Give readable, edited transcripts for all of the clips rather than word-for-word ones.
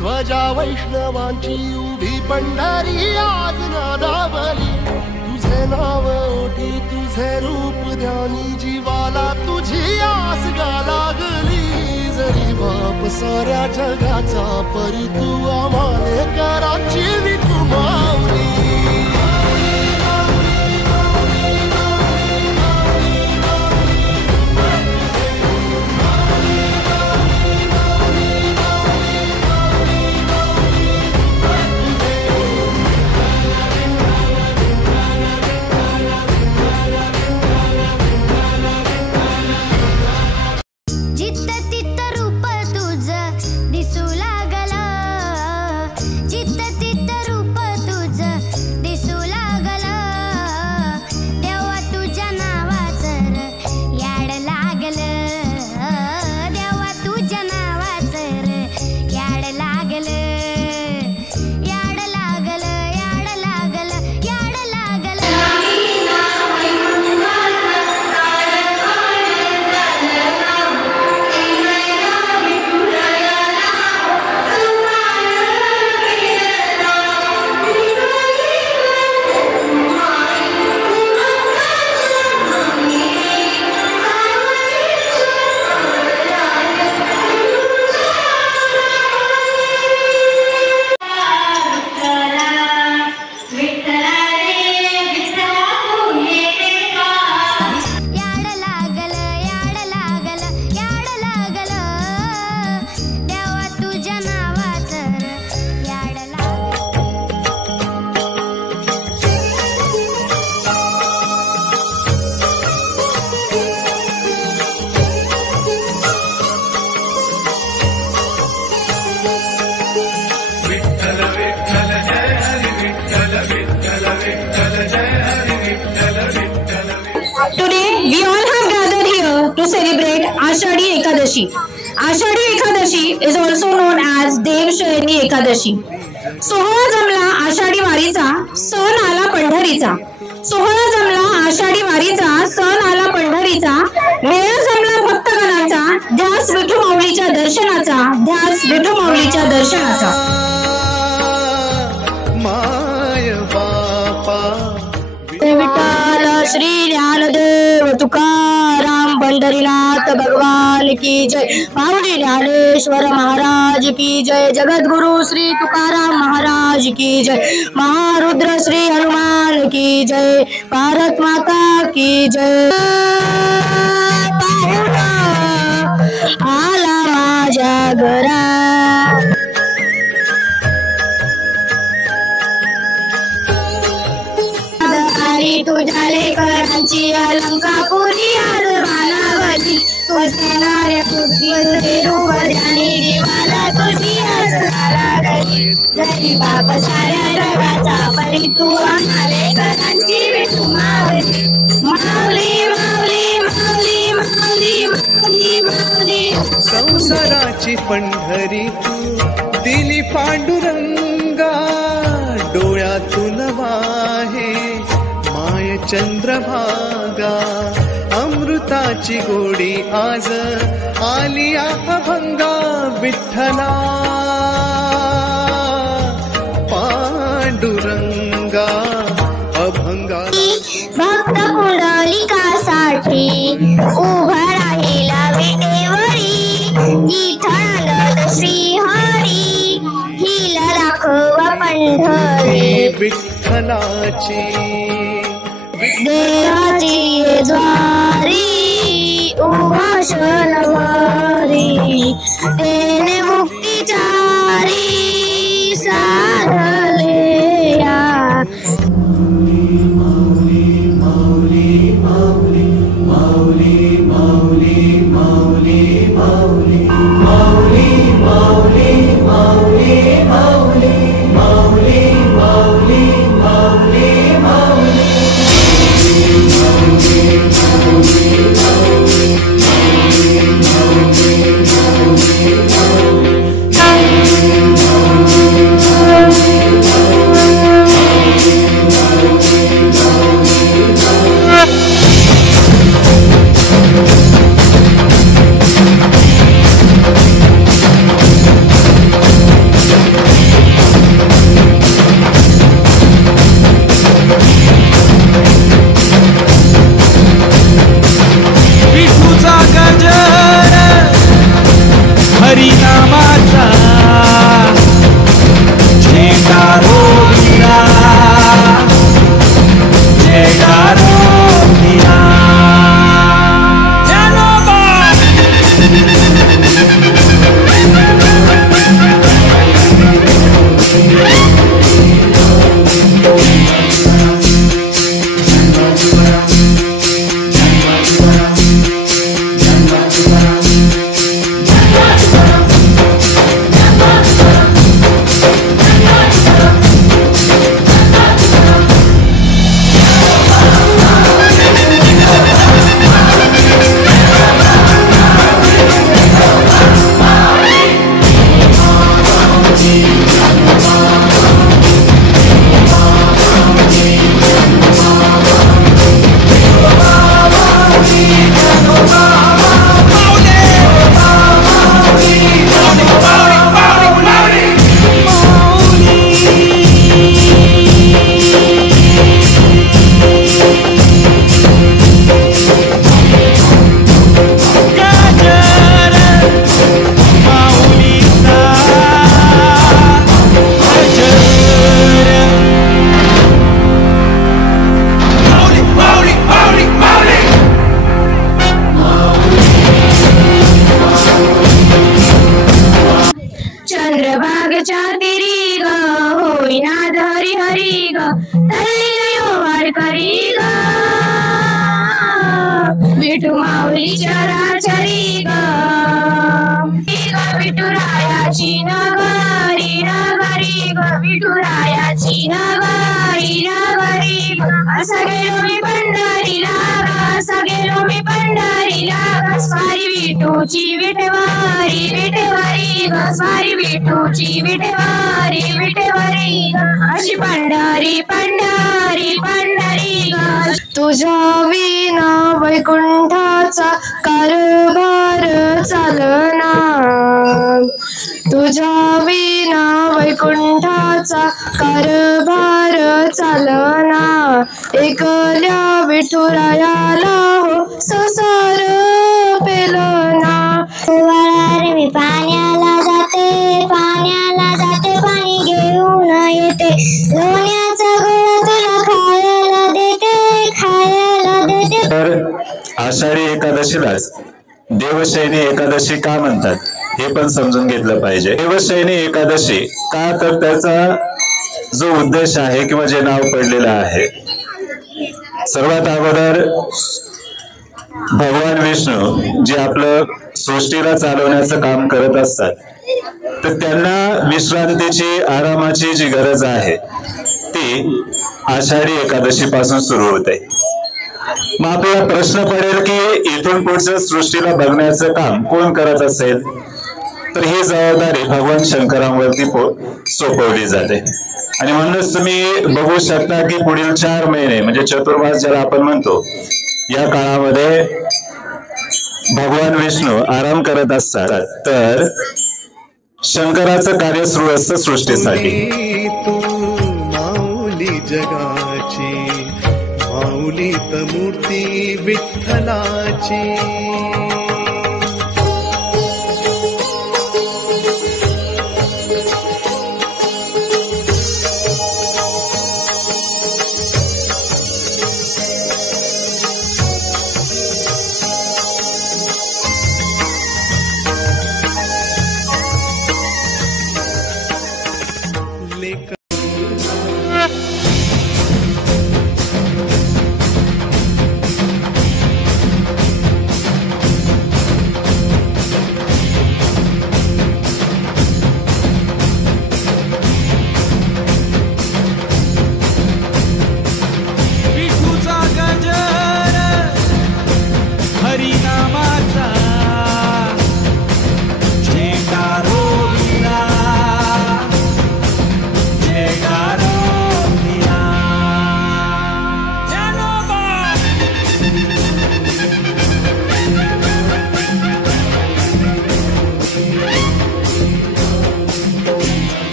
ध्वजा वैष्णवांची उभी पंढरी आज नादावली, तुझे नाव ओठी तुझे रूप ध्यानी जीवाला तुझी आस गा लागली, जरी बाप साऱ्या जगाचा परी तू आम्हाले कराची विठू माऊली. Today we all have gathered here to celebrate Ashadi Ekadashi. Ashadi Ekadashi is also known as Devshayani Ekadashi. सोहळा जमला आषाढी वारीचा, सण आला पंढरीचा. सोहळा जमला आषाढी वारीचा, सण आला पंढरीचा. वेळ जमला भक्तगणांचा, ध्यास विठू माऊलीच्या दर्शनाचा, ध्यास विठू माऊलीच्या दर्शनाचा. विठ्ठल श्री ज्ञानदेव तुकाराम पंढरीनाथ भगवान की जय. माऊली ज्ञानेश्वर महाराज की जय. जगद्गुरु श्री तुकाराम महाराज की जय. महारुद्र श्री हनुमान की जय. भारत माता की जय. आला माझ्या घरा तुझ्या लेकरांची अलंकापुरी आज भानावली. वसणाऱ्या पृथ्वीचे रूप ध्यानी जीवाला तुझी आज लागली. जरी बाप साऱ्या जगाचा परी तू आम्हा लेकरांची विठू माऊली. माऊली माऊली माऊली माऊली माऊली माऊली. संसाराची पंढरी तू दिली पांडुरंगा, डोळ्यातून वाहे माय चंद्रभागा. अमृताची गोडी आज आली अभंगा, विठ्ठला पांडुरंगा अभंगा. भक्त पुंडलिकासाठी उभा राहिला विटेवरी, इथं श्री हरी हिला दाखवा पंढरी. विठ्ठलाची देवाची द्वारी उभा शरणवारी, तेने मुक्तीचारी साधले या. माऊली माऊली माऊली माऊली माऊली माऊली माऊली माऊली माऊली माऊली माऊली माऊली माऊली माऊली माऊली. Oh चंद्रभागच्या तिरी ग होईनाद हरी हरी ग तल्ली गयो वारकरी ग विठू माऊलीच्या राचरी ग विठुरायाची नगरी नगरी ग विठुरायाची नगरी नगरी ग असा गेलो मी पंढरीला ग असा गेलो मी पंढरीला ग स्वारी विठूची विठवारी विठवारी ग स्वारी विठूची विठवारी विठवारी ग अशी पंढरी पंढरी पंढरी ग तुझ्या विना वैकुंठाचा कारभार चालना तुझ्या विना वैकुंठाचा कारभार चालना एकल्या विठुरायाला हो संसार पेलना वाळार मी पाण्याला जाते पाणी घेऊन येते लोण्याचा गोळा तुला खायला देते तर आषाढी एकादशीलाच देवशयनी एकादशी का म्हणतात हे पण समजून घेतलं पाहिजे. देवशयनी एकादशी का, तर त्याचा जो उद्देश आहे किंवा जे नाव पडलेलं आहे, सर्वात अगोदर भगवान विष्णू जे आपलं सृष्टीला चालवण्याचं काम करत असतात, तर त्यांना विश्रांतीची आरामाची जी गरज आहे ती आषाढी एकादशी पासून सुरू होते. मग आपल्याला प्रश्न पडेल की इथून पुढचं सृष्टीला बघण्याचं काम कोण करत असेल, तर ही जबाबदारी भगवान शंकरांवरती सोपवली जाते. आणि म्हणूनच तुम्ही बघू शकता की पुढील 4 महिने म्हणजे चतुर्मास ज्याला आपण म्हणतो, या काळामध्ये भगवान विष्णू आराम करत असतात, तर शंकराचं कार्य सुरू असतं सृष्टीसाठी. तू माऊली जगाची माऊलीत मूर्ती विठ्ठलाची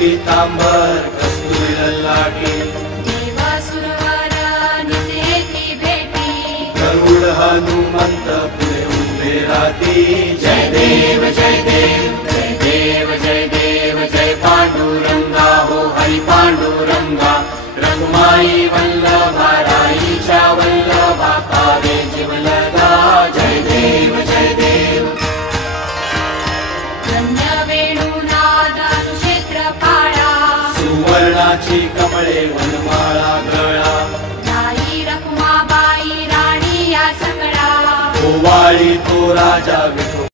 पीतांबर कस्तुरी ललाटी देवासुरवर नितेती भेटी गरुड हनुमंत पुढे उभे राहती. जय देव जय देव जय देव जय देव जय पांडुरंगा हो हरी पांडुरंगा रघुमाई वल्लभा राईच्या वल्लभा पावे जीवलगा. जय देव जय देव सुवर्णाची कमळे वनमाळा गळा आई रखुमाबाई राणी या सकळा तो वाळी तो राजा विठो